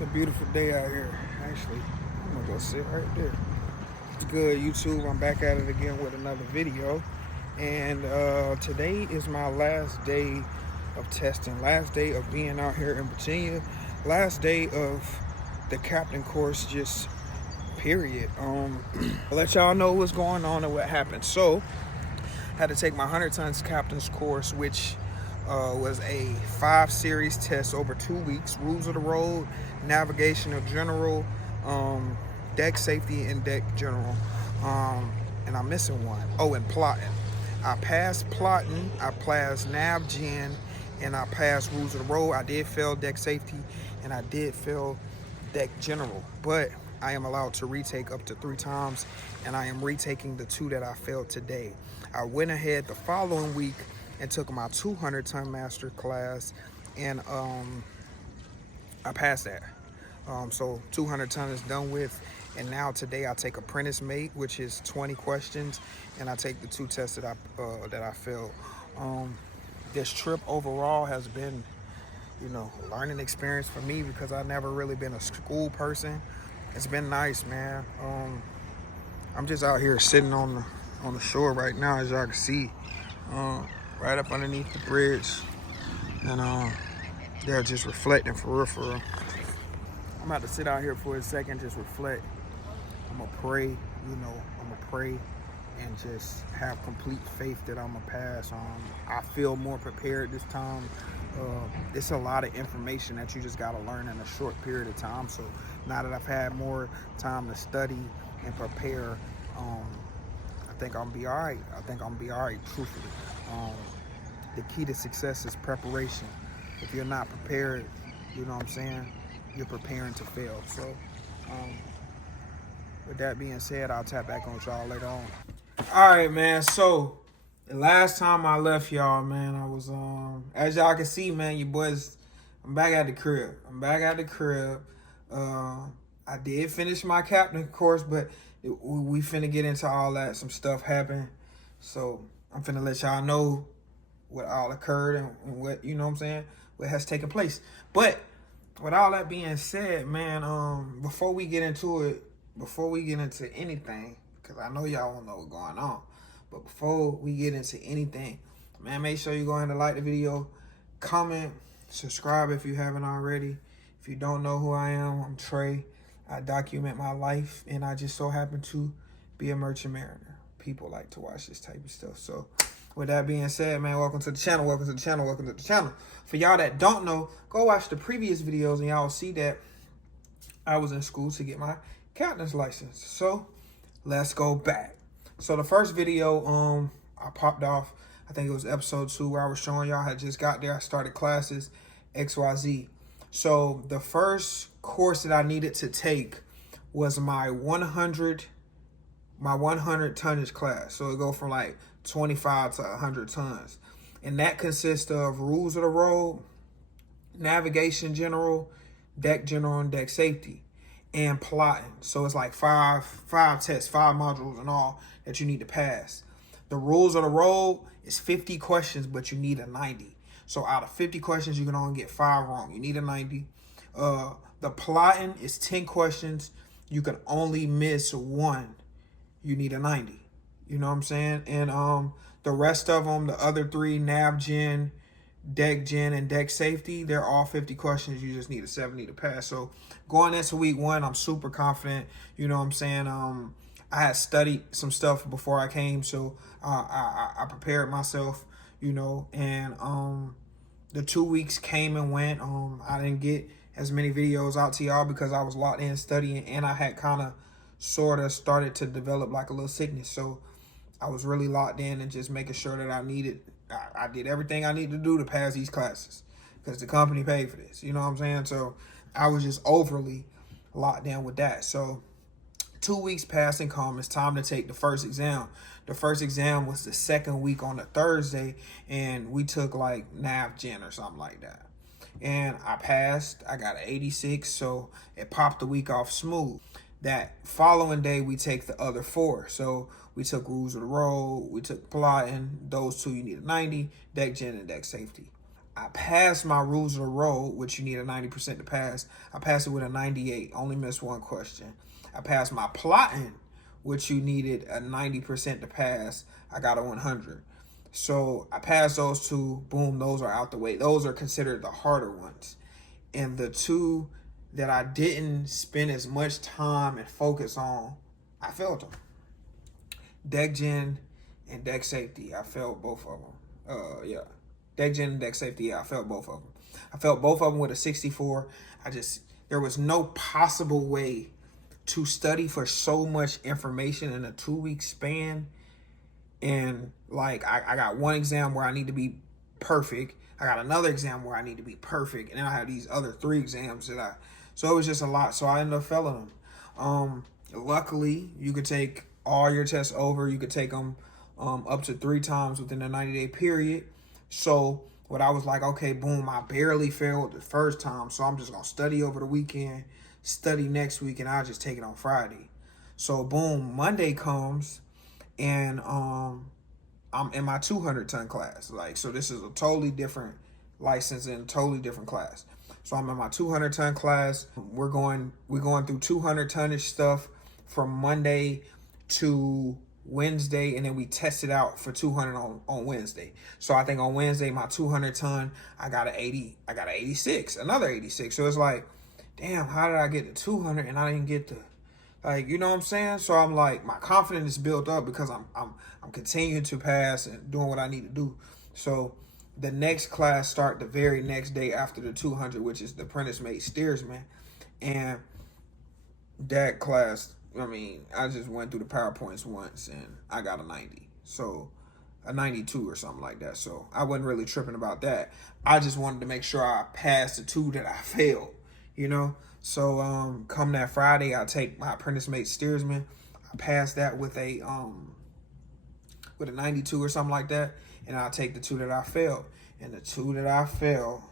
It's a beautiful day out here. Actually, I'm gonna go sit right there. Good, YouTube. I'm back at it again with another video. And today is my last day of testing, last day of being out here in Virginia, last day of the captain course, just period. I'll let y'all know what's going on and what happened. So, I had to take my 100 tons captain's course, which was a 5 series test over 2 weeks. Rules of the road, navigation of general, deck safety, and deck general. And I'm missing one. Oh, and plotting. I passed plotting, I passed nav gen, and I passed rules of the road. I did fail deck safety, and I did fail deck general. But I am allowed to retake up to 3 times, and I am retaking the 2 that I failed today. I went ahead the following week and took my 200 ton master class, and I passed that. So 200 ton is done with, and now today I take apprentice mate, which is 20 questions, and I take the 2 tests that I failed. This trip overall has been, a learning experience for me because I've never really been a school person. It's been nice, man. I'm just out here sitting on the shore right now, as y'all can see, right up underneath the bridge, and they're just reflecting for real. I'm about to sit out here for a second, just reflect. I'm gonna pray, I'm gonna pray and just have complete faith that I'm gonna pass. I feel more prepared this time. It's a lot of information that you just gotta learn in a short period of time. So now that I've had more time to study and prepare, I think I'm gonna be all right. Truthfully. The key to success is preparation. If you're not prepared, you know what I'm saying, you're preparing to fail. So with that being said, I'll tap back on with y'all later on. All right, man. So the last time I left y'all, man, I was as y'all can see, man, you boys, I'm back at the crib. I did finish my captain course, but we finna get into all that. Some stuff happened, so I'm finna let y'all know what all occurred and what, what has taken place. But with all that being said, man, before we get into anything, because I know y'all won't know what's going on, but before we get into anything, man, make sure you go ahead and like the video, comment, subscribe if you haven't already. If you don't know who I am, I'm Trey. I document my life, and I just so happen to be a merchant mariner. People like to watch this type of stuff. So with that being said, man, welcome to the channel. For y'all that don't know, go watch the previous videos and y'all will see that I was in school to get my captain's license. So let's go back. So the first video I popped off, I think it was episode 2, where I was showing y'all I had just got there. I started classes XYZ. So the first course that I needed to take was my 100 tonnage class. So it go from like 25 to 100 tons. And that consists of rules of the road, navigation general, deck general, and deck safety, and plotting. So it's like five tests, 5 modules in all that you need to pass. The rules of the road is 50 questions, but you need a 90. So out of 50 questions, you can only get 5 wrong. You need a 90. The plotting is 10 questions. You can only miss 1. You need a 90. You know what I'm saying? And the rest of them, the other 3, nav gen, deck gen, and deck safety, they're all 50 questions. You just need a 70 to pass. So going into week 1, I'm super confident. You know what I'm saying? I had studied some stuff before I came, so I prepared myself, and the 2 weeks came and went. I didn't get as many videos out to y'all because I was locked in studying, and I had kind of sort of started to develop like a little sickness. So I was really locked in and just making sure that I did everything I needed to do to pass these classes because the company paid for this. You know what I'm saying? So I was just overly locked in with that. So 2 weeks passed and come. It's time to take the first exam. The first exam was the second week on a Thursday, and we took like nav gen or something like that. And I passed. I got an 86, so it popped the week off smooth. That following day, we take the other 4. So we took rules of the road, we took plotting. Those 2 you need a 90, deck gen and deck safety. I passed my rules of the road, which you need a 90% to pass. I passed it with a 98, only missed one question. I passed my plotting, which you needed a 90% to pass. I got a 100. So I passed those two. Boom, those are out the way. Those are considered the harder ones. And the two that I didn't spend as much time and focus on, I failed them. Deck gen and deck safety, I failed both of them. Yeah. Deck gen and deck safety, yeah, I failed both of them. I failed both of them with a 64. There was no possible way to study for so much information in a 2-week span. And like, I got one exam where I need to be perfect. I got another exam where I need to be perfect. And then I have these other 3 exams so it was just a lot. So I ended up failing them. Luckily, you could take all your tests over. You could take them up to 3 times within a 90-day period. So what I was like, okay, boom, I barely failed the first time. So I'm just going to study over the weekend, study next week, and I'll just take it on Friday. So boom, Monday comes, and I'm in my 200-ton class. Like, so this is a totally different license and totally different class. So I'm in my 200-ton class. We're going through 200-tonnage stuff from Monday to Wednesday, and then we test it out for 200 on Wednesday. So I think on Wednesday, my 200-ton, I got an 86, another 86. So it's like, damn, how did I get to 200 and I didn't get to, like, you know what I'm saying? So I'm like, my confidence is built up because I'm continuing to pass and doing what I need to do. So the next class start the very next day after the 200, which is the apprentice mate steersman. And that class, I mean, I just went through the PowerPoints once and I got a 90. So a 92 or something like that. So I wasn't really tripping about that. I just wanted to make sure I passed the 2 that I failed, you know? So come that Friday, I take my apprentice mate steersman. I passed that with a 92 or something like that. And I'll take the 2 that I failed. And the 2 that I failed,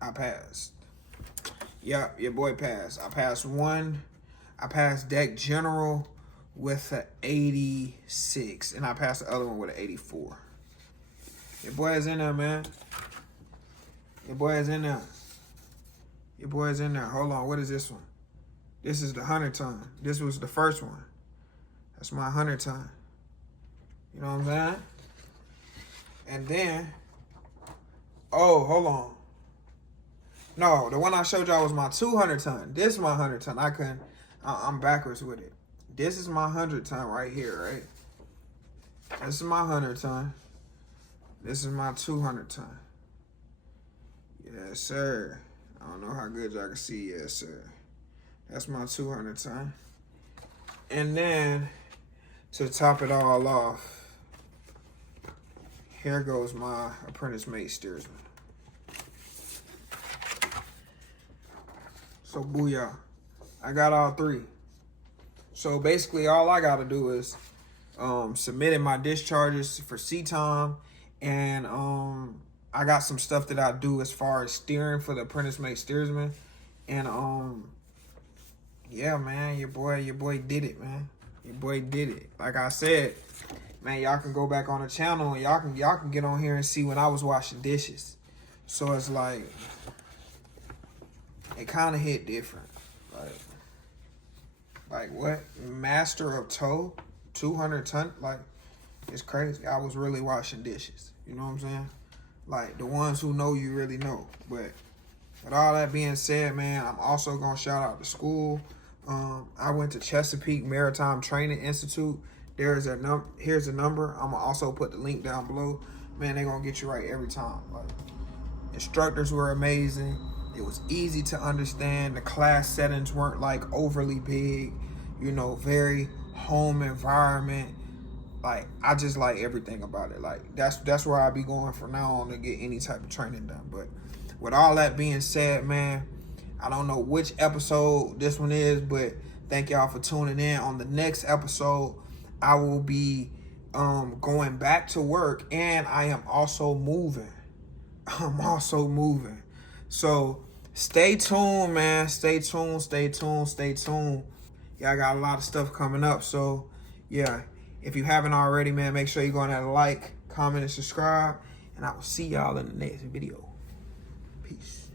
I passed. Yeah, your boy passed. I passed one. I passed deck general with an 86, and I passed the other one with an 84. Your boy is in there, man. Your boy is in there. Your boy is in there. Hold on, what is this one? This is the 100-ton. This was the first one. That's my 100-ton. You know what I'm saying? And then, oh, hold on. No, the one I showed y'all was my 200-ton. This is my 100-ton. I'm backwards with it. This is my 100-ton right here, right? This is my 100-ton. This is my 200-ton. Yes, sir. I don't know how good y'all can see. Yes, sir. That's my 200-ton. And then, to top it all off, here goes my apprentice mate steersman. So, booyah. I got all 3. So, basically, all I got to do is submitting my discharges for C-time. And I got some stuff that I do as far as steering for the apprentice mate steersman. And, yeah, man, your boy did it, man. Your boy did it. Like I said, man, y'all can go back on the channel and y'all can get on here and see when I was washing dishes. So it's like, it kind of hit different. Like what? Master of tow, 200-ton. Like, it's crazy. I was really washing dishes. You know what I'm saying? Like, the ones who know you really know. But with all that being said, man, I'm also gonna shout out the school. I went to Chesapeake Maritime Training Institute. Here's a number. I'm gonna also put the link down below. Man, they're gonna get you right every time. Like, instructors were amazing. It was easy to understand. The class settings weren't like overly big, you know, very home environment. Like, I just like everything about it. Like, that's where I be going from now on to get any type of training done. But with all that being said, man, I don't know which episode this one is, but thank y'all for tuning in. On the next episode, I will be going back to work, and I am also moving. I'm also moving. So stay tuned, man. Stay tuned. Yeah, I got a lot of stuff coming up. So yeah, if you haven't already, man, make sure you go and have a like, comment, and subscribe. and I will see y'all in the next video. Peace.